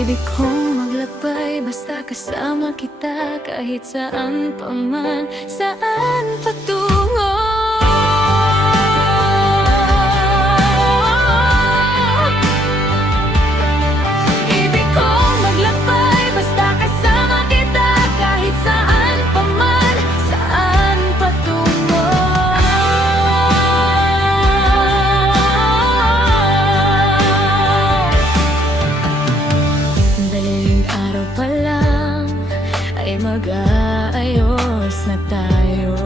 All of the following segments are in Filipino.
Ibig kong maglakbay basta kasama kita, kahit saan pa man, saan patungo. Ibig kong maglakbay basta kasama kita, kahit saan pa man, saan patungo. Daling araw pa lang ay mag-aayos na tayo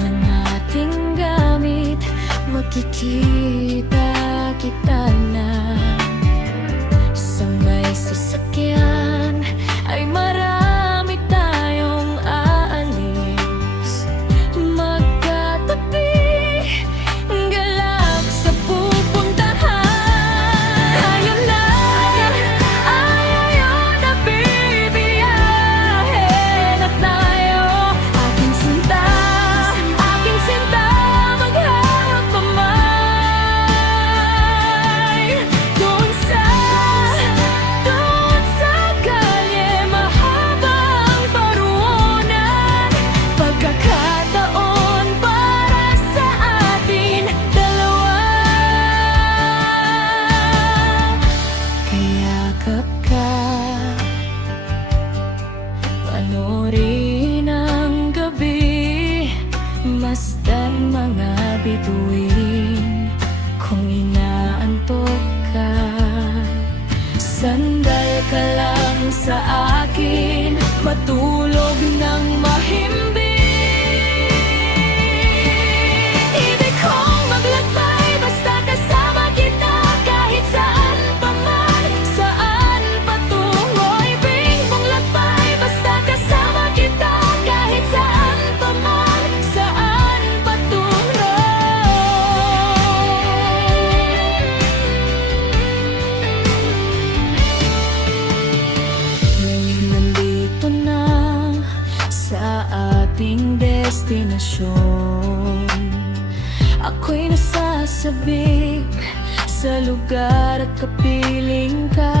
ng ating gamit. Makikita kita na sa may sasakyan, ay marami tayong aalis. Magkatabi, galak sa pupuntahan. Ayun na, ayaw na bibiyahe na tayo. Aking sinta, magharap kamay. Doon sa kalye, mahabang paruonan. Pagkakataon para sa atin dalawa. Kayakap ka, panoorin ang gabi, masdan mga bituin. Kung inaantok ka, sandal ka lang sa akin, matulog ng mahimbing. Ibig kong maglakbay basta kasama kita, kahit saan pa man, saan patungo. Ibig mong lakbay basta kasama kita, kahit saan pa man, saan patungo. Ngayon nandito na sa ating destinasyon. Ako'y nasasabik sa lugar at kapiling ka.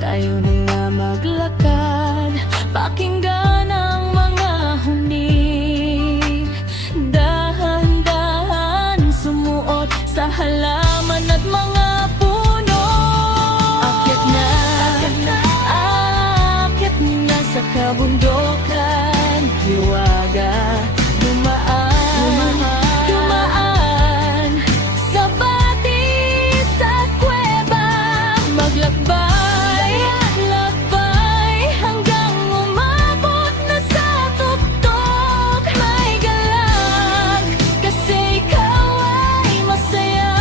Tayo na nga maglakad, pakinggan ang mga huni. Dahan-dahan sumuot sa halaman at mga puno. Akyat na sa kabundukan, hiwaga, dumaan sa batis at kuweba. Maglakbay, hanggang umabot na sa tuktok. May galak, kasi ikaw ay masaya.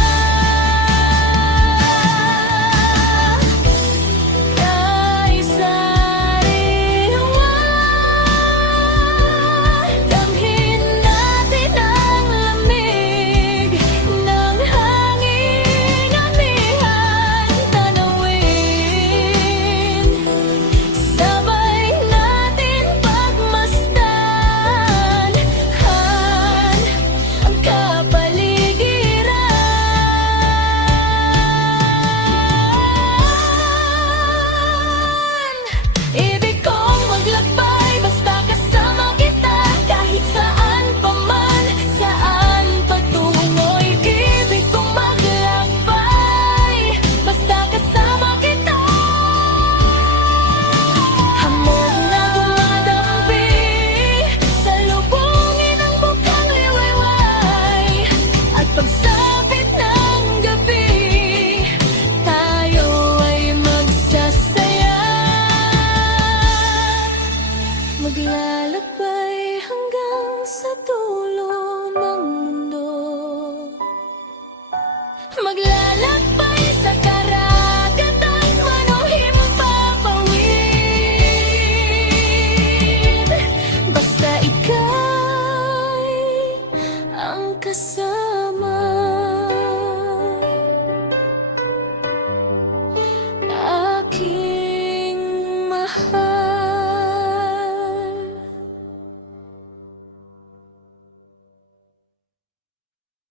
Kahit sariwa, damhin natin ang lamig ng hangin, amihan, tanawin. Sabay natin pagmasdan ang kapaligiran. Ibig kong maglakbay basta kasama kita, kahit saan pa man, saan patungo. Ibig kong maglakbay basta kasama kita. Hamog na dumadampi, salubungin ang bukang liwayway. At pagsapit ng gabi, tayo ay magsasaya. Maglalakbay hanggang sa dulo ng mundo. Maglalakbay